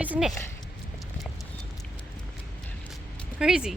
Who's the Nick? Where is he?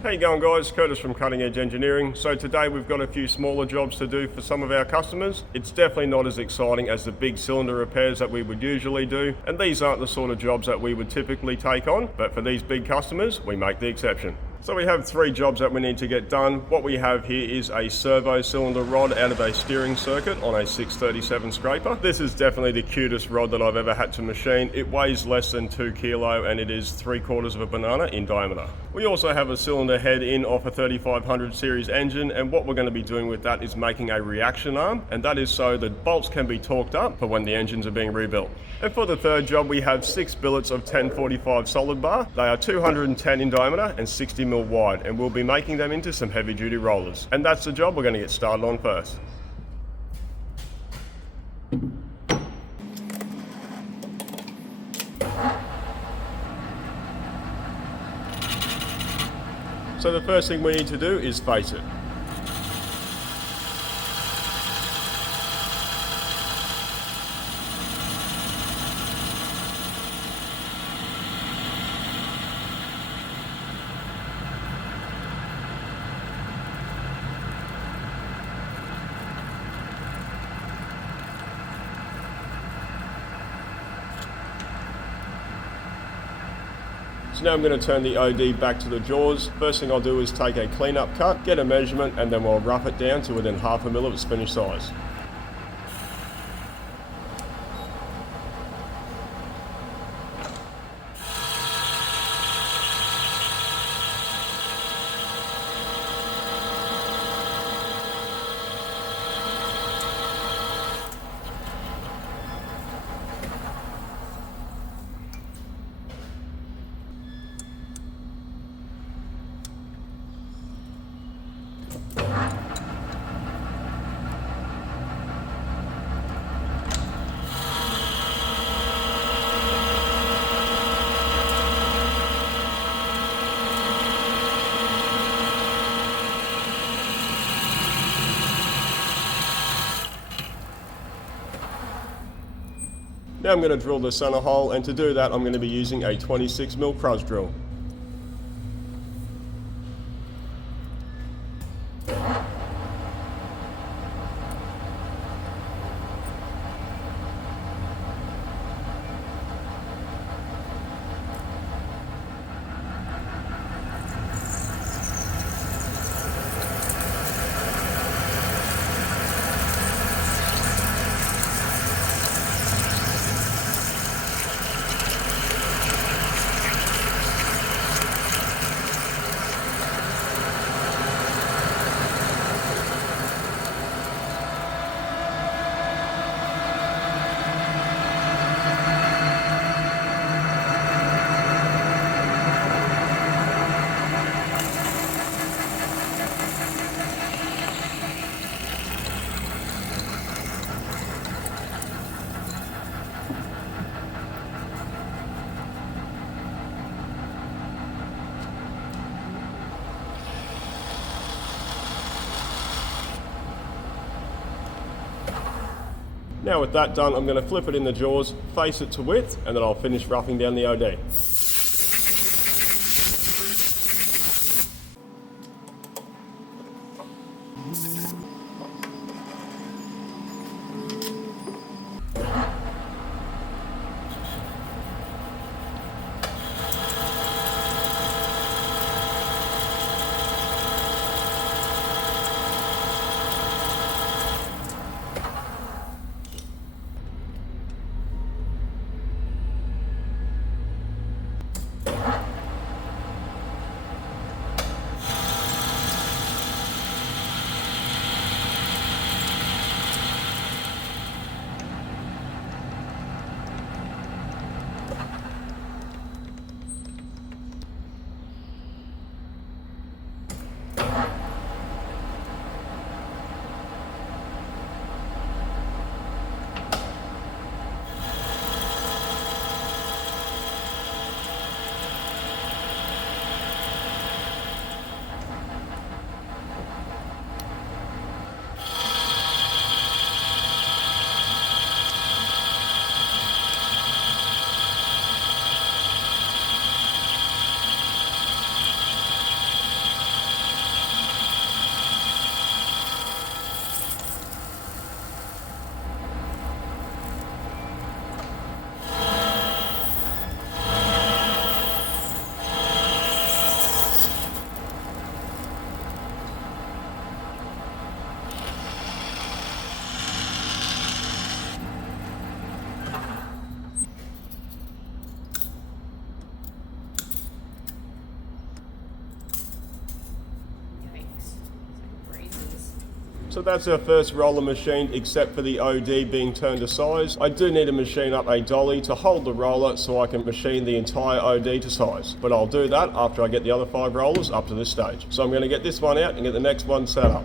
How you going, guys? Curtis from Cutting Edge Engineering. So today we've got a few smaller jobs to do for some of our customers. It's definitely not as exciting as the big cylinder repairs that we would usually do, and these aren't the sort of jobs that we would typically take on, but for these big customers we make the exception. So we have 3 jobs that we need to get done. What we have here is a servo cylinder rod out of a steering circuit on a 637 scraper. This is definitely the cutest rod that I've ever had to machine. It weighs less than 2 kilo and it is 3/4 of a banana in diameter. We also have a cylinder head in off a 3500 series engine, and what we're going to be doing with that is making a reaction arm, and that is so that bolts can be torqued up for when the engines are being rebuilt. And for the third job we have 6 billets of 1045 solid bar. They are 210 in diameter and 60 mil wide, and we'll be making them into some heavy duty rollers. And that's the job we're going to get started on first. So the first thing we need to do is face it. So now I'm going to turn the OD back to the jaws. First thing I'll do is take a clean-up cut, get a measurement, and then we'll rough it down to within 1/2 mil of its finished size. Now I'm going to drill the center hole, and to do that I'm going to be using a 26 mil cruz drill. Now with that done, I'm going to flip it in the jaws, face it to width, and then I'll finish roughing down the OD. So that's our first roller machined, except for the OD being turned to size. I do need to machine up a dolly to hold the roller so I can machine the entire OD to size. But I'll do that after I get the other 5 rollers up to this stage. So I'm going to get this one out and get the next one set up.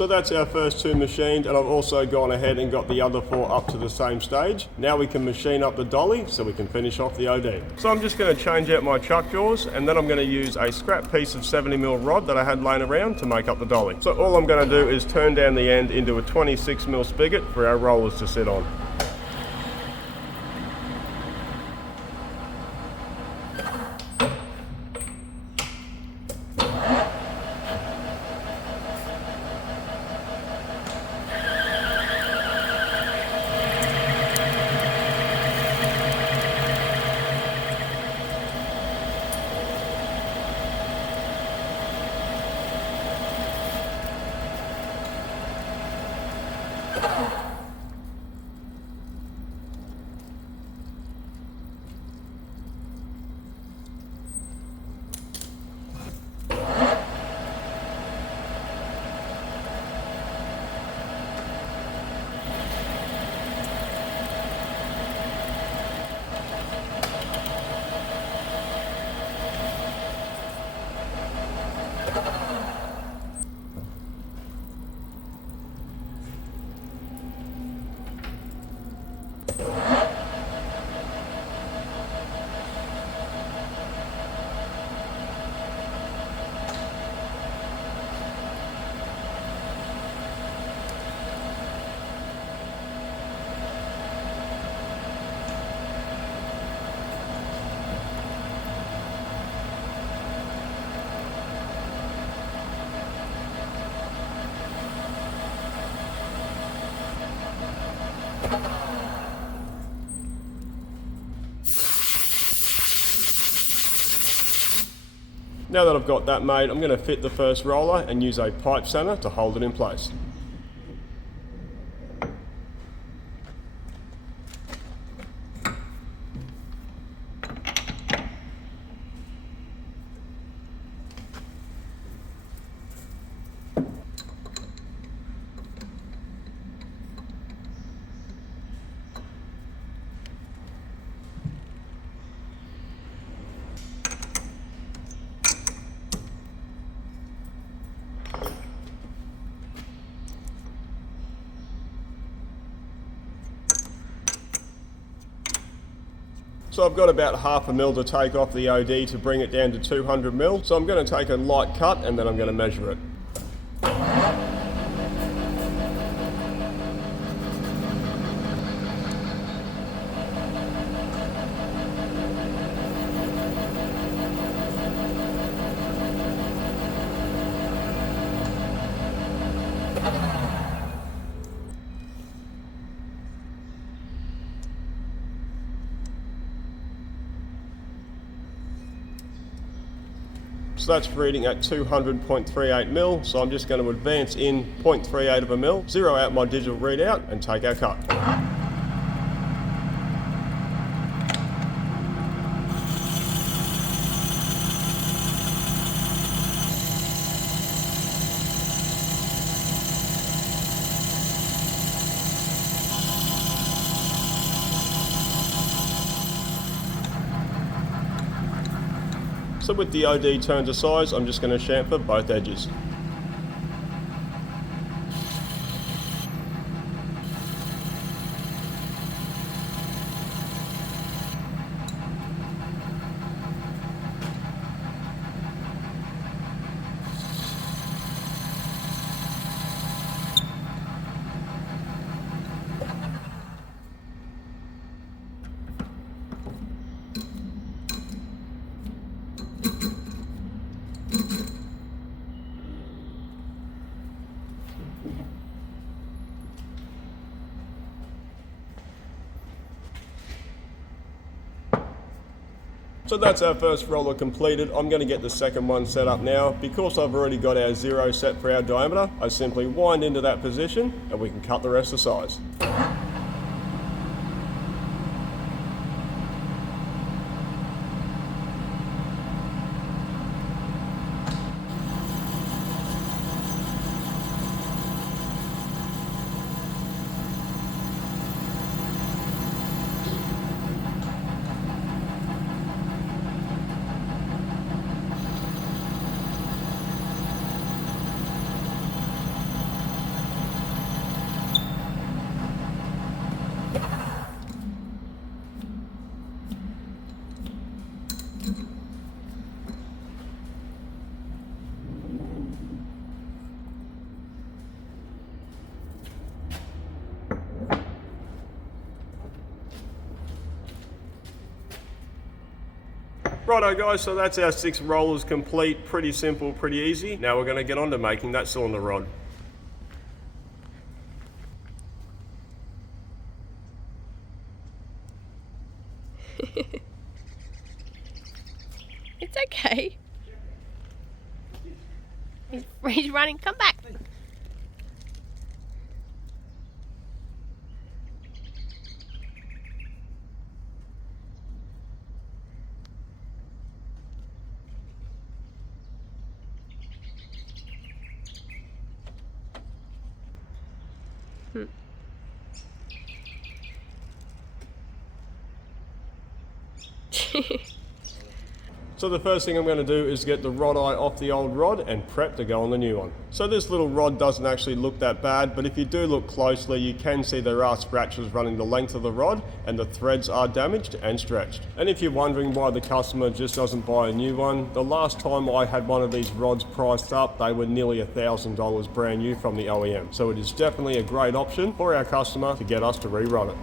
So that's our first 2 machined, and I've also gone ahead and got the other 4 up to the same stage. Now we can machine up the dolly so we can finish off the OD. So I'm just going to change out my chuck jaws, and then I'm going to use a scrap piece of 70mm rod that I had laying around to make up the dolly. So all I'm going to do is turn down the end into a 26mm spigot for our rollers to sit on. Now that I've got that made, I'm going to fit the first roller and use a pipe sander to hold it in place. So I've got about 1/2 mil to take off the OD to bring it down to 200 mil. So I'm going to take a light cut and then I'm going to measure it. So that's reading at 200.38 mil, so I'm just going to advance in 0.38 of a mil, zero out my digital readout and take our cut. So with the OD turned to size, I'm just going to chamfer both edges. So that's our first roller completed. I'm going to get the second one set up now. Because I've already got our 0 set for our diameter, I simply wind into that position and we can cut the rest of size. Righto guys, so that's our 6 rollers complete. Pretty simple, pretty easy. Now we're going to get on to making that cylinder rod. It's okay. He's running. Come back. So the first thing I'm going to do is get the rod eye off the old rod and prep to go on the new one. So this little rod doesn't actually look that bad, but if you do look closely, you can see there are scratches running the length of the rod and the threads are damaged and stretched. And if you're wondering why the customer just doesn't buy a new one, the last time I had one of these rods priced up, they were nearly $1,000 brand new from the OEM. So it is definitely a great option for our customer to get us to rerun it.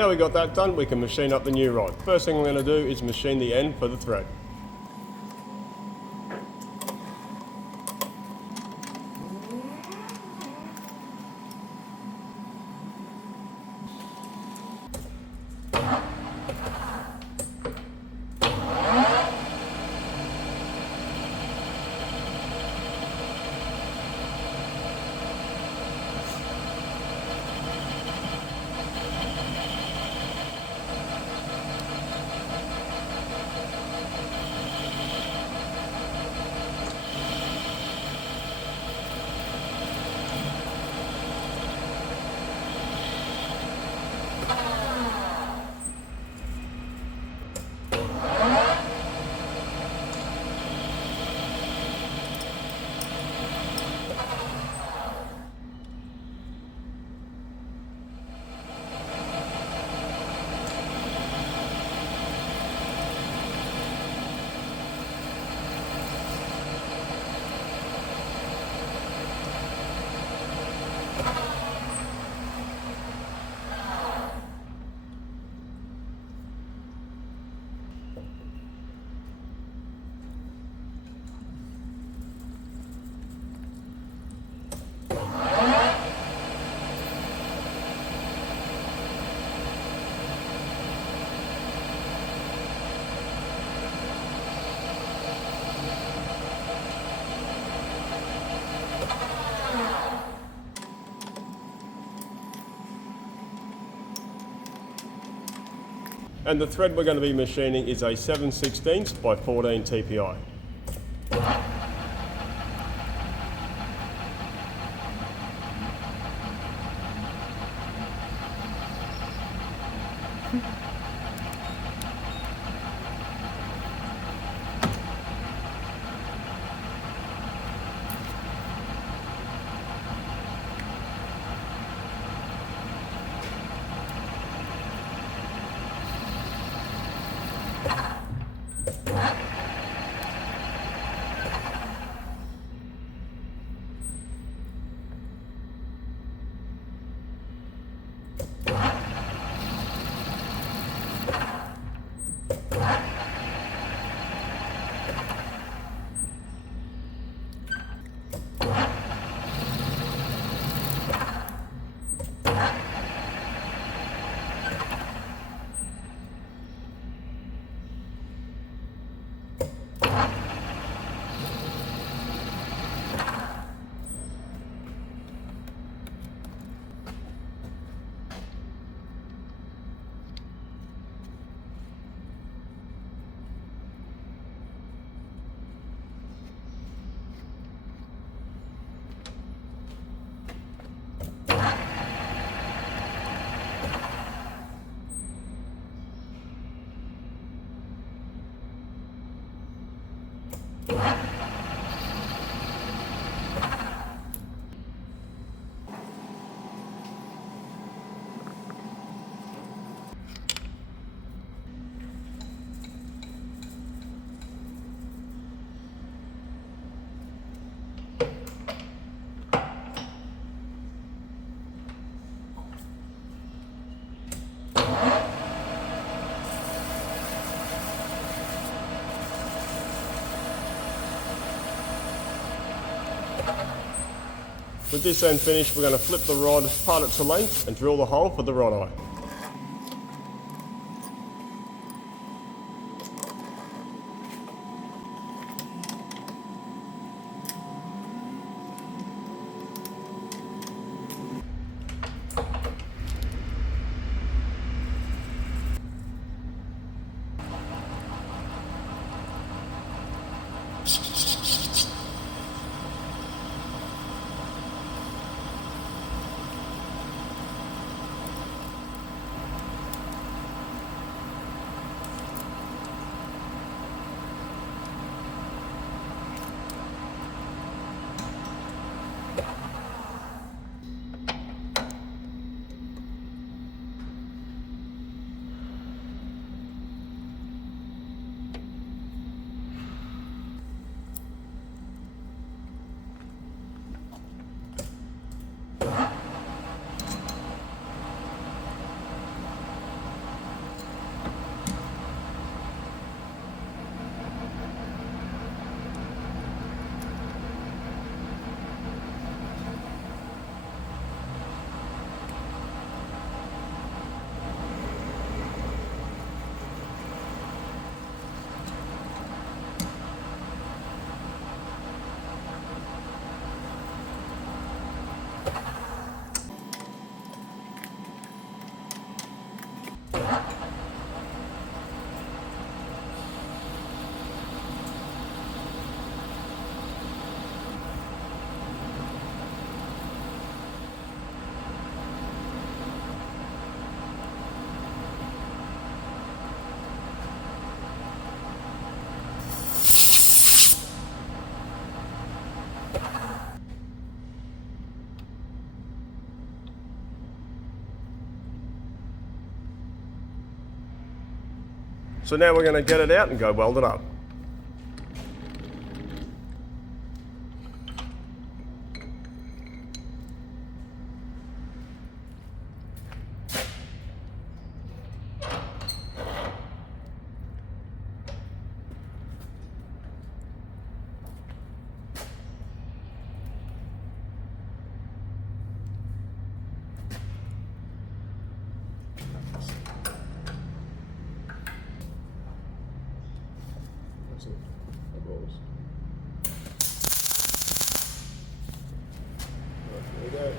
Now we got that done, we can machine up the new rod. First thing we're going to do is machine the end for the thread. And the thread we're going to be machining is a 7/16 by 14 TPI. With this end finished, we're going to flip the rod, part it to length and drill the hole for the rod eye. So now we're going to get it out and go weld it up. There we go.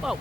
Whoa.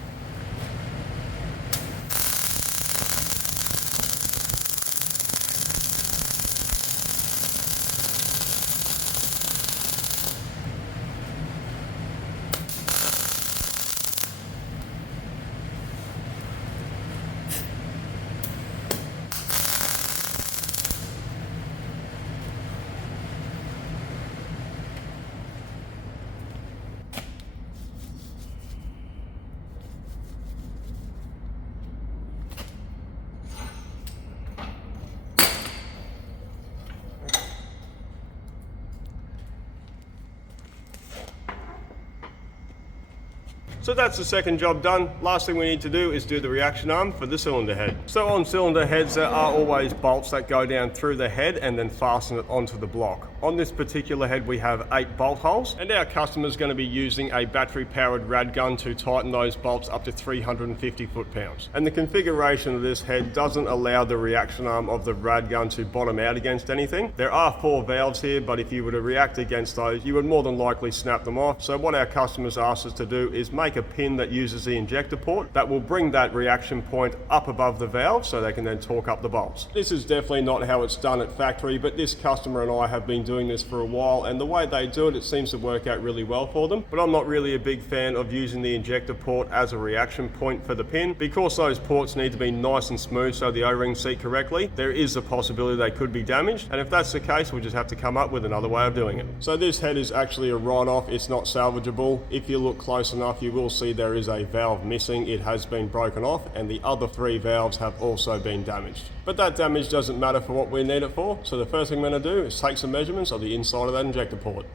So that's the second job done. Last thing we need to do is do the reaction arm for the cylinder head. So on cylinder heads, there are always bolts that go down through the head and then fasten it onto the block. On this particular head, we have 8 bolt holes, and our customer is going to be using a battery powered rad gun to tighten those bolts up to 350 foot-pounds. And the configuration of this head doesn't allow the reaction arm of the rad gun to bottom out against anything. There are 4 valves here, but if you were to react against those, you would more than likely snap them off. So what our customers asked us to do is make a pin that uses the injector port that will bring that reaction point up above the valve so they can then torque up the bolts. This is definitely not how it's done at factory, but this customer and I have been doing this for a while, and the way they do it, it seems to work out really well for them. But I'm not really a big fan of using the injector port as a reaction point for the pin, because those ports need to be nice and smooth so the O-rings seat correctly. There is a possibility they could be damaged, and if that's the case, we'll just have to come up with another way of doing it. So this head is actually a write-off. It's not salvageable. If you look close enough, you will see there is a valve missing. It has been broken off, and the other 3 valves have also been damaged. But that damage doesn't matter for what we need it for. So the first thing I'm going to do is take some measurements of the inside of that injector port.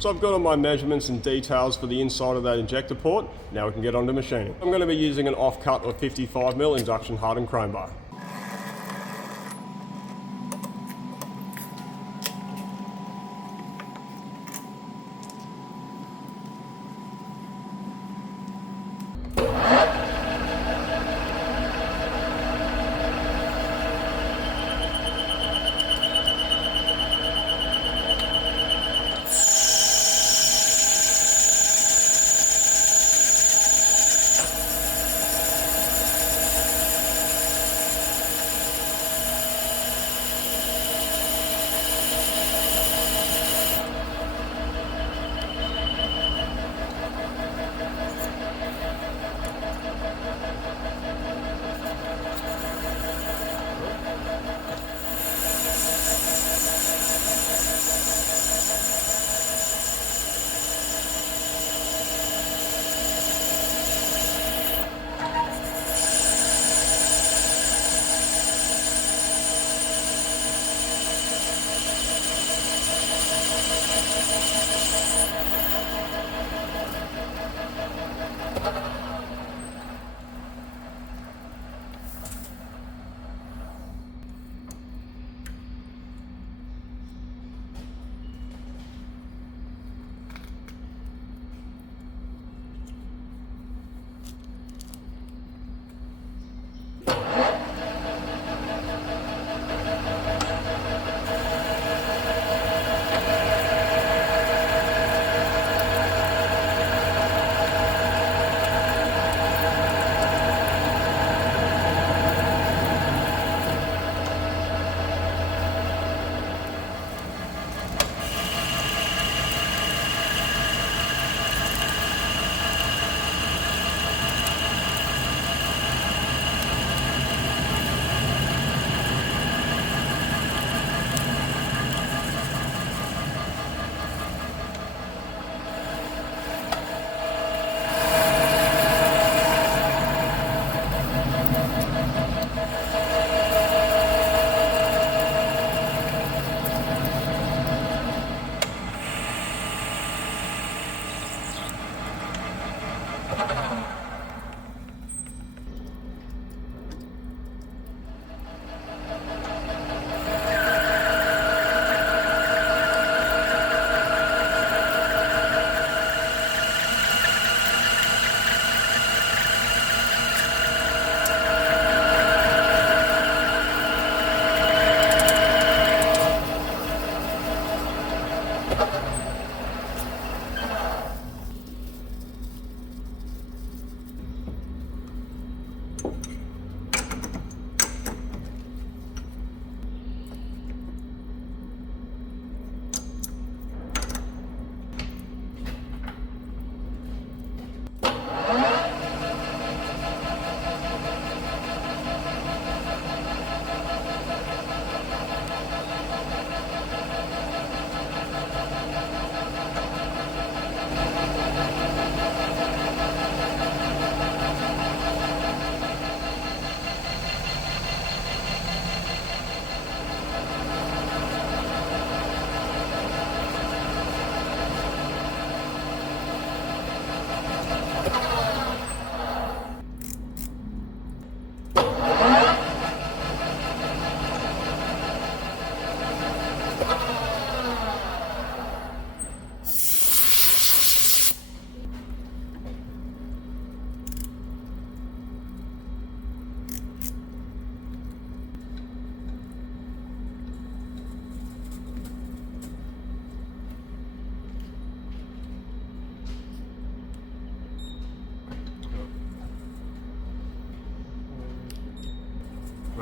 So I've got all my measurements and details for the inside of that injector port. Now we can get on to machining. I'm going to be using an offcut of 55mm induction hardened chrome bar.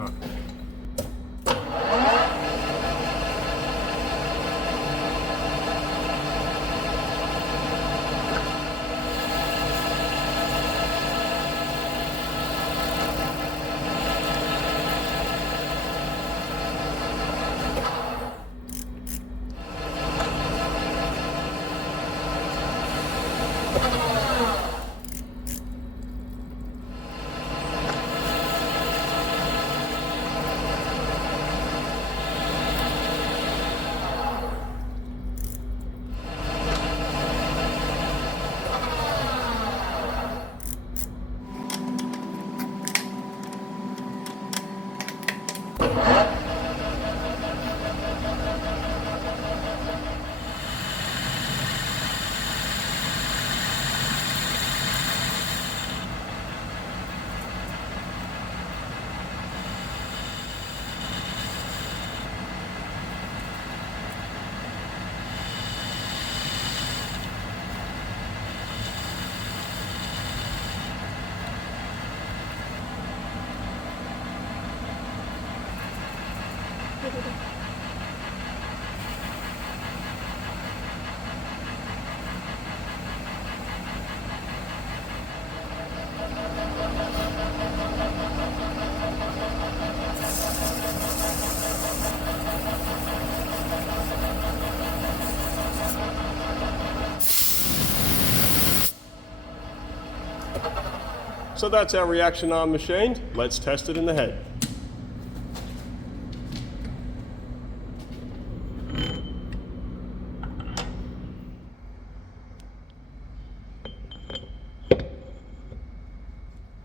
Right. So that's our reaction arm machined. Let's test it in the head.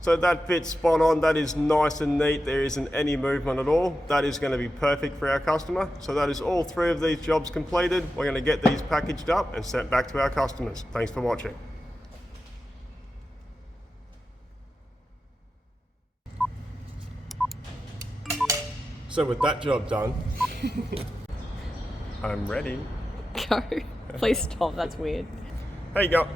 So that fits spot on, that is nice and neat, there isn't any movement at all. That is going to be perfect for our customer. So that is all 3 of these jobs completed. We're going to get these packaged up and sent back to our customers. Thanks for watching. So with that job done, I'm ready. Go. Please stop, that's weird. There you go.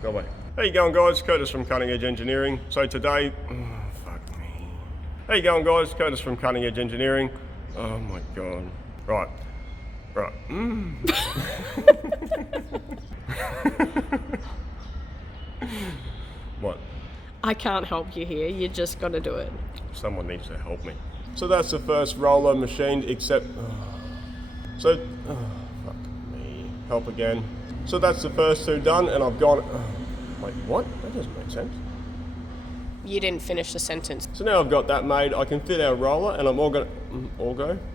Go away. How you going, guys? Curtis from Cutting Edge Engineering. So today, fuck me. How you going, guys? Curtis from Cutting Edge Engineering. Oh my god. Right. What? I can't help you here, you just gotta do it. Someone needs to help me. So that's the first roller machined, except... fuck me. Help again. So that's the first 2 done, and I've gone... wait, what? That doesn't make sense. You didn't finish the sentence. So now I've got that made, I can fit our roller, and I'm all go.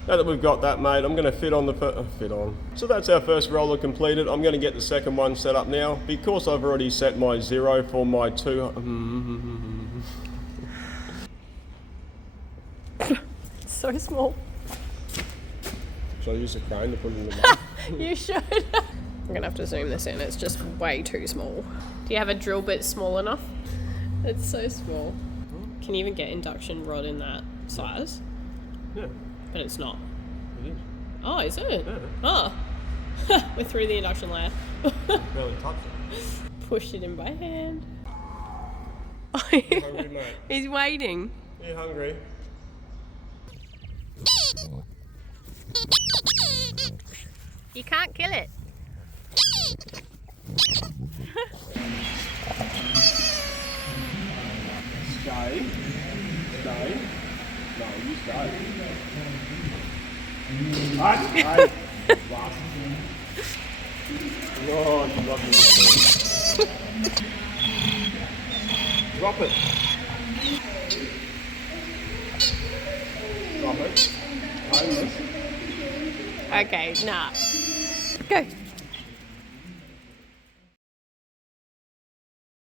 Now that we've got that made, I'm going to fit on the So that's our first roller completed. I'm going to get the second one set up now. Because I've already set my 0 for my 2... So small. Should I use a crane to put it in the mouth? You should. I'm gonna have to zoom this in, it's just way too small. Do you have a drill bit small enough? It's so small. Can you even get induction rod in that size? Yeah. But it's not. It is. Oh, is it? Yeah. Oh. We're through the induction layer. Barely touched it. Pushed it in by hand. You hungry, mate? He's waiting. Are you hungry? You can't kill it. Stay. Stay. No, you stay. Hey! Oh, you love me. Drop it. Drop it. Okay, nah. Go.